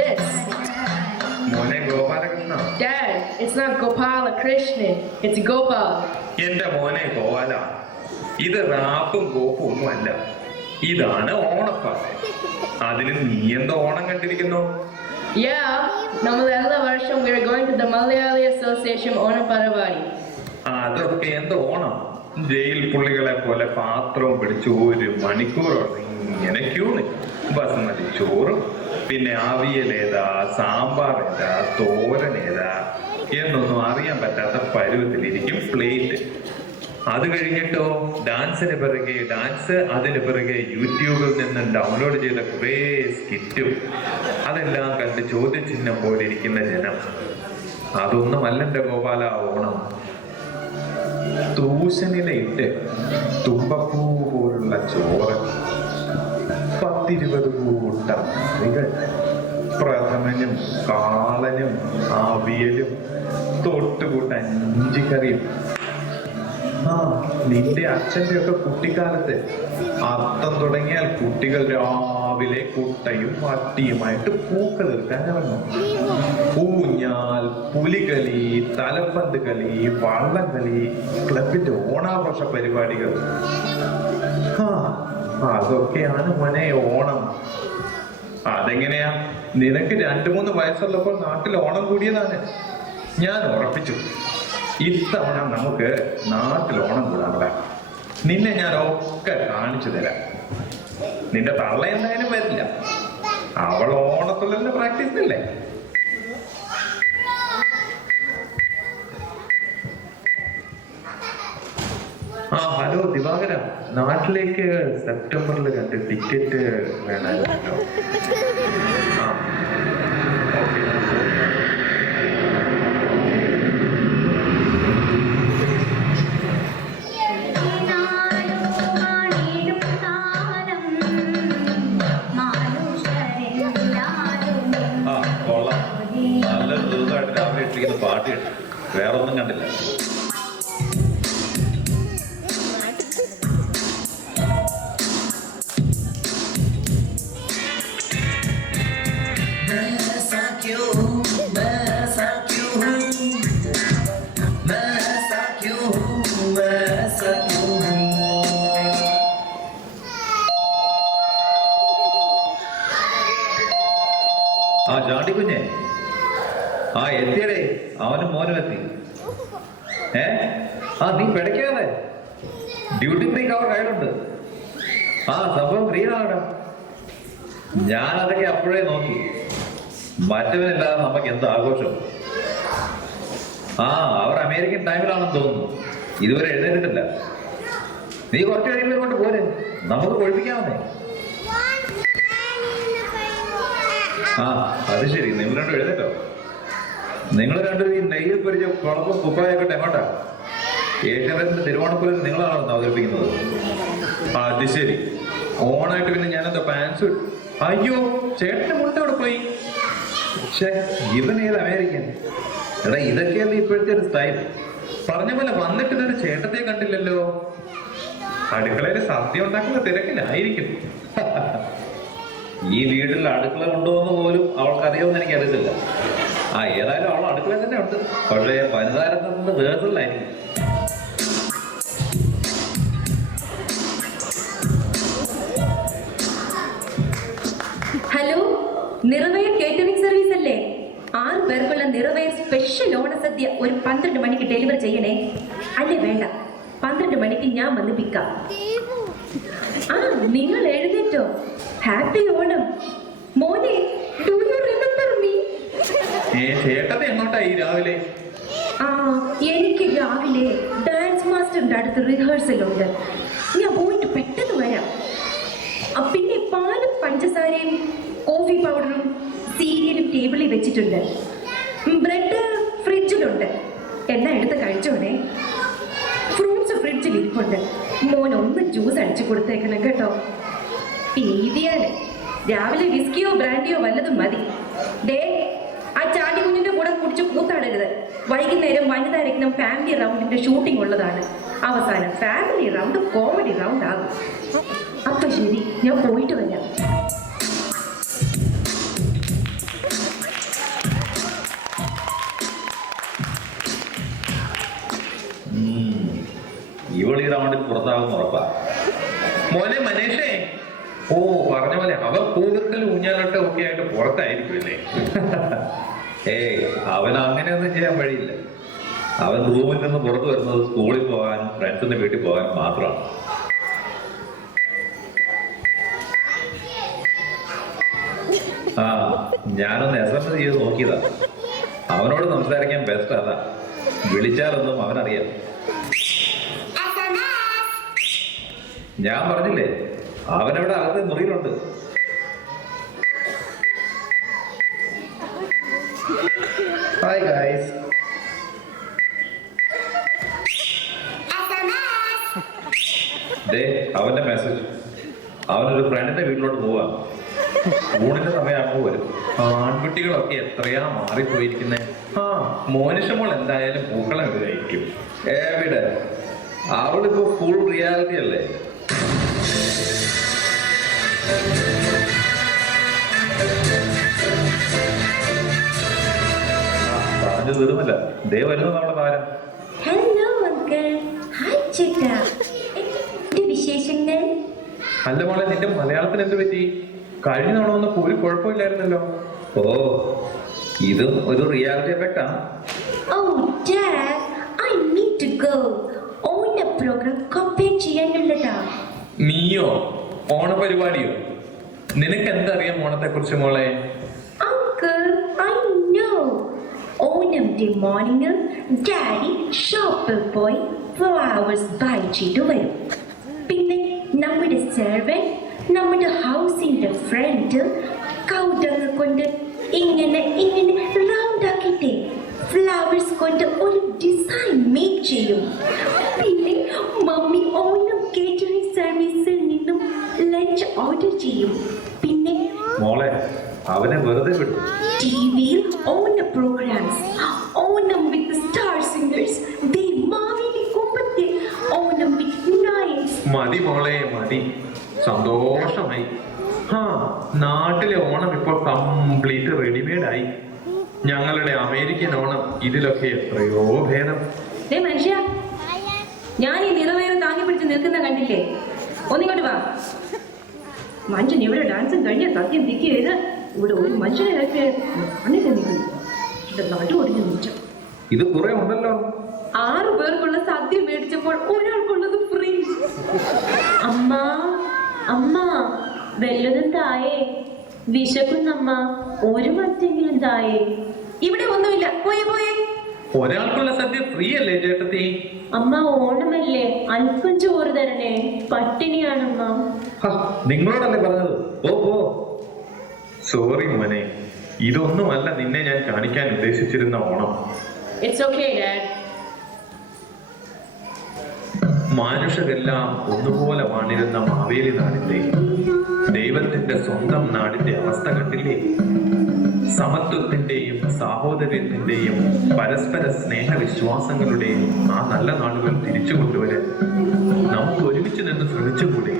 this? മോനെ Gopalakrishna. Dad, it's not Gopala Krishnan. It's Gopal. എന്റെ മോനെ ഗോപാല, ഇത് റാപ്പും കോപ്പും ഒന്നും അല്ല. ഇതാണ് ഓണപ്പാട്ട്. അതിന് നീ എന്താ ഓണം കണ്ടിരിക്കുന്നു? Yeah, നമ്മള് എല്ലാ വർഷം we are going to the Malayali Association Onam Paravadi. അതൊക്കെ എന്താ ഓണം? ജയിൽ പുള്ളികളെ പോലെ പാത്രവും പിടിച്ച് 1 മണിക്കൂറോളം ഇങ്ങനെ ക്യൂ നിൽക്കും. ബസുമതി ചോറും പിന്നെ അവിയലേതാ, സാമ്പാർ ഏതാ, തോരൻ ഏതാ എന്നൊന്നും അറിയാൻ പറ്റാത്ത പരുവത്തിലിരിക്കും പ്ലേറ്റ്. അത് കഴിഞ്ഞിട്ടോ ഡാൻസിന് പിറകെ ഡാൻസ്, അതിന് പിറകെ യൂട്യൂബിൽ നിന്ന് ഡൗൺലോഡ് ചെയ്ത കുറേ സ്കിറ്റും അതെല്ലാം കണ്ട് ചോദ്യചിഹ്നം പോലെ ഇരിക്കുന്ന ജനം. അതൊന്നും അല്ലെന്റെ ഗോപാല ഓണം. തൂശനിലയിട്ട് തുമ്പപ്പൂ പോലുള്ള ചോറ്, 10-20 കൂട്ടം കറികൾ, പ്രഥമനും കാളനും അവിയലും തൊട്ടുകൂട്ട 5 കറിയും. നിന്റെ അച്ഛന്റെ ഒക്കെ കുട്ടിക്കാലത്ത് അത്തം തുടങ്ങിയാൽ കുട്ടികൾ രാവിലെ കുട്ടയും വട്ടിയുമായിട്ട് പൂക്കൾ എടുക്കാൻ ഇറങ്ങും. ഊഞ്ഞാൽ, പുലികളി, തലപ്പന്ത് കളി, വള്ളംകളി, ക്ലബിന്റെ ഓണാഘോഷ പരിപാടികൾ. അതൊക്കെയാണ് മോനെ ഓണം. അതെങ്ങനെയാ? നിനക്ക് 2-3 വയസ്സുള്ളപ്പോൾ നാട്ടിൽ ഓണം കൂടിയതാണ്. ഞാൻ ഉറപ്പിച്ചു, ഇത്തവണ നമുക്ക് നാട്ടിൽ ഓണം കൂടാനുള്ള. നിന്നെ ഞാൻ ഒക്കെ കാണിച്ചു തരാം. നിന്റെ തള്ള എന്തായാലും വരില്ല, അവൾ ഓണത്തുള്ളതിന്റെ പ്രാക്ടീസിനല്ലേ. ഹലോ ദിവാകര, നാട്ടിലേക്ക് സെപ്റ്റംബറിൽ 2 ടിക്കറ്റ് വേണമല്ലോ. ഓക്കെ. കൊള്ളാം, നല്ലൊരു ദിവസമായിട്ട് രാവിലെ ഇട്ടിരിക്കുന്ന പാട്ട് കേട്ടു. വേറൊന്നും കണ്ടില്ല. ജാണ്ടി കുഞ്ഞെ, എത്തിയടേ, അവനും മോനും എത്തി. നീ പിടയ്ക്കാതെ, ഡ്യൂട്ടി ഫ്രീ കവർ കയ്യിലുണ്ട്. സംഭവം ക്ലീനാകട. ഞാനതൊക്കെ അപ്പോഴേ നോക്കി. മറ്റവനില്ലാതെ നമുക്ക് എന്ത് ആഘോഷം. അവർ അമേരിക്കൻ ടൈമിലാണെന്ന് തോന്നുന്നു. ഇതുവരെ എഴുന്നേറ്റിട്ടില്ല. നീ കുറച്ച് കഴിയുമ്പോൾ കൊണ്ട് പോരെ, നമുക്ക് കൊഴിപ്പിക്കാവുന്നേ. അത് ശരി, നിങ്ങൾ രണ്ടും എഴുന്നേറ്റോ? നിങ്ങൾ രണ്ടും ഈ നെയ്യിൽ പൊരിച്ച കുളമ്പും കുപ്പായൊക്കെ എങ്ങോട്ടാ? ഏഷ്യന്റെ തിരുവോണപ്പുരം നിങ്ങളാണോ അവതരിപ്പിക്കുന്നത്? അത് ശരി. ഓണായിട്ട് പിന്നെ ഞാനെന്താ പാൻസ്? അയ്യോ, ചേട്ടന്റെ മുട്ട അവിടെ പോയി. ഇവൻ ഏത് അമേരിക്കൻ? എടാ, ഇതൊക്കെയല്ലേ ഇപ്പോഴത്തെ ഒരു സ്റ്റൈൽ. പറഞ്ഞ പോലെ വന്നിട്ടൊരു ചേട്ടത്തെ കണ്ടില്ലല്ലോ. അടുക്കളയില് സദ്യ ഉണ്ടാക്കുന്ന തിരക്കിലായിരിക്കും. ഈ വീട്ടിൽ അടുക്കള കൊണ്ടുവന്ന് പോലും അവൾക്ക് അറിയുമെന്ന് എനിക്ക് അറിയത്തില്ല. ഏതായാലും അവൾ അടുക്കളയിൽ തന്നെ ഉണ്ട്. പക്ഷേ വനിതാരത്നത്തിന്റെ വേർതിലായിരിക്കും. ഹലോ, നിറവയർ കേറ്ററിംഗ് സർവീസ് അല്ലേ? 6 പേർക്കുള്ള നിറവയർ സ്പെഷ്യൽ ഓണസദ്യ ഒരു 12 മണിക്ക് ഡെലിവർ ചെയ്യണേ. അല്ലേ വേണ്ട, 12 മണിക്ക് ഞാൻ വന്ന് പിക്കാം. നിങ്ങൾ എഴുന്നേറ്റോ? ഹാപ്പി ഓണം മോനെ. Do you remember me? ചേട്ടൻ എങ്ങോട്ടായി രാവിലെ? എനിക്ക് രാവിലെ ഡാൻസ് മാസ്റ്ററിന്റെ അടുത്ത് റിഹേഴ്സൽ ഉണ്ട്. ഞാൻ പോയിട്ട് പെട്ടെന്ന് വരാം. പിന്നെ പാലും പഞ്ചസാരയും കോഫി പൗഡറും സീരിയലും ടേബിളിൽ വെച്ചിട്ടുണ്ട്. ബ്രെഡ് ഫ്രിഡ്ജിലുണ്ട്. എന്നാ എടുത്ത് കഴിച്ചോണേ. ഫ്രൂട്ട്സ് ഫ്രിഡ്ജിൽ ഇരിപ്പുണ്ട്. മോൻ ഒന്ന് ജ്യൂസ് അടിച്ചു കൊടുത്തേക്കണം കേട്ടോ. രീതിയാണ്. രാവിലെ വിസ്കിയോ ബ്രാൻഡിയോ വല്ലതും മതി. ആ ചാണ്ടി കുഞ്ഞിന്റെ കൂടെ കുടിച്ച് കൂത്താടരുത്. വൈകുന്നേരം വനിതാരത്നം ഫാമിലി റൗണ്ടിന്റെ ഷൂട്ടിംഗ് ഉള്ളതാണ്. അവസാനം ഫാമിലി റൗണ്ട് കോമഡി റൗണ്ട് ആകും. അപ്പൊ ശരി, ഞാൻ പോയിട്ട് വരാം. റൗണ്ടിൽ പുറത്താകുന്ന ഉറപ്പാ. മോനെ മനേഷേ, ഓ പറഞ്ഞ പോലെ അവൻ കൂകത്തിൽ ഊഞ്ഞാലോട്ട ഒക്കെ ആയിട്ട് പുറത്തായിരിക്കുമല്ലേ? അവൻ അങ്ങനെയൊന്നും ചെയ്യാൻ വഴിയില്ല. അവൻ റൂമിൽ നിന്ന് പുറത്തു വരുന്നത് സ്കൂളിൽ പോകാനും ഫ്രണ്ട്സിന്റെ വീട്ടിൽ പോകാനും മാത്രമാണ്. ആ ഞാനൊന്ന് SMS ചെയ്ത് നോക്കിയതാ. അവനോട് സംസാരിക്കാൻ ബെസ്റ്റ് അതാ. വിളിച്ചാലൊന്നും അവനറിയാം. ഞാൻ പറഞ്ഞില്ലേ അവനവിടെ അകത്ത് മുറിയിലുണ്ട്. Hi guys. ദേ അവന്റെ മെസ്സേജ്. അവനൊരു ഫ്രണ്ടിന്റെ വീട്ടിലോട്ട് പോവാ. ഊണിന്റെ സമയമാകുമ്പോ വരും. ആൺകുട്ടികളൊക്കെ എത്രയാ മാറിപ്പോയിരിക്കുന്നേ. ആ മോനിഷമോൾ എന്തായാലും പൂക്കളം എവിടെയായിരിക്കും. എവിടെ അവളിപ്പോ ഫുൾ റിയാലിറ്റി അല്ലേ? പറഞ്ഞു തീർന്നില്ല. ദേ വരുന്നു നമ്മുടെ താരം. Hello uncle. ഹായ് ചേട്ടാ. എന്ത് വിശേഷങ്ങൾ? അല്ല മോളെ, നിന്റെ മലയാളത്തിന് എന്ത് പറ്റി? കഴിഞ്ഞ തവണ വന്നപ്പോ ഒരു കുഴപ്പമില്ലായിരുന്നല്ലോ. ഓ ഇതും ഒരു റിയാലിറ്റി എഫക്റ്റാ. Oh dad, I need to go. ഓണ പ്രോഗ്രാം കമ്പയർ ചെയ്യാനുള്ളതാ. നീയോ ഓണപരിപാടിയോ? നിനക്ക് എന്തറിയാം ഓണത്തെ കുറിച്ച് മോളെ? Uncle, I know. ഓണത്തിന്റെ മോർണിംഗ് ഡാഡി ഷോപ്പിൽ പോയി ഫ്ലവേഴ്സ് ബൈ ചെയ്തു വരും. പിന്നെ നമ്മുടെ സെർവൻ നമ്മുടെ ഹൗസിന്റെ ഫ്രണ്ട് കൗണ്ടർ കൊണ്ട് ഇങ്ങനെ റൗണ്ട് ആക്കിയിട്ട് ഫ്ലവേഴ്സ് കൊണ്ട് ഒരു ഡിസൈൻ മേക്ക് ചെയ്യും. പിന്നെ മമ്മി ഓണം കേറ്ററിംഗ് സർവീസിൽ നിന്നും ലഞ്ച് ഓർഡർ ചെയ്യും. പിന്നെ മോളെ അവനെ വെറുതെ വിട്ടു. ടിവിയിൽ ഓണ programmes, Onam with star singers, Maveli കുമ്പത്തെ ഓണം വിത്ത് നൈറ്റ്സ്. മതി മോളെ മതി, സന്തോഷമായി. ആ നാട്ടിലെ ഓണം ഇപ്പോൾ കംപ്ലീറ്റ് റെഡിമെയ്ഡ് ആയി. ഞങ്ങളുടെ അമേരിക്കൻ ഓണം ഇതിലൊക്കെ എത്രയോ ഭേദം. മനുഷ്യ, ഞാൻ ഈ നിറവേറെ താങ്ങി പിടിച്ച് നിൽക്കുന്ന കണ്ടില്ലേ? ഒന്നിങ്ങോട്ട് വാ. മനുഷ്യൻ ഇവിടെ ഡാൻസും കഴിഞ്ഞ സത്യം തിക്കി ചെയ്ത് ഇവിടെ ഒരു മനുഷ്യനെ നിൽക്കുന്നു. നടു ഒടിഞ്ഞു നിൽച്ചു. ഇത് കുറെ ഉണ്ടല്ലോ. 6 പേർക്കുള്ള സദ്യ മേടിച്ചപ്പോൾ ഒരാൾക്കുള്ളത് ഫ്രീ. അമ്മ അമ്മ വല്ലതും തായേ, വിശക്കുന്നമ്മ, ഒരു മറ്റെങ്കിലും തായേ. ഇവിടെ ഒന്നുമില്ല, പോയേ പോയേ. ഒരാൾക്കുള്ള സദ്യ ഫ്രീ അല്ലേ ചേട്ടത്തി? അമ്മ ഓണമല്ലേ, അല്പം ചോറ് തരണേ, പട്ടിണിയാണമ്മ. നിങ്ങളോടല്ലേ പറഞ്ഞത്? ഓ സോറി മോനെ, ഇതൊന്നുമല്ല നിന്നെ ഞാൻ കാണിക്കാൻ ഉദ്ദേശിച്ചിരുന്ന ഓണം. It's okay, Dad. മനുഷ്യരെല്ലാം ഒന്നുപോലെ വാണിരുന്ന മാവേലി നാടിന്റെ, ദൈവത്തിന്റെ സ്വന്തം നാടിന്റെ അവസ്ഥ കണ്ടില്ലേ? സമത്വത്തിന്റെയും സാഹോദര്യത്തിന്റെയും പരസ്പര സ്നേഹവിശ്വാസങ്ങളുടെയും ആ നല്ല നാടുകൾ തിരിച്ചു കൊണ്ടുവരാൻ നമുക്ക് ഒരുമിച്ച് നിന്ന് ശ്രമിച്ചുകൂടെ?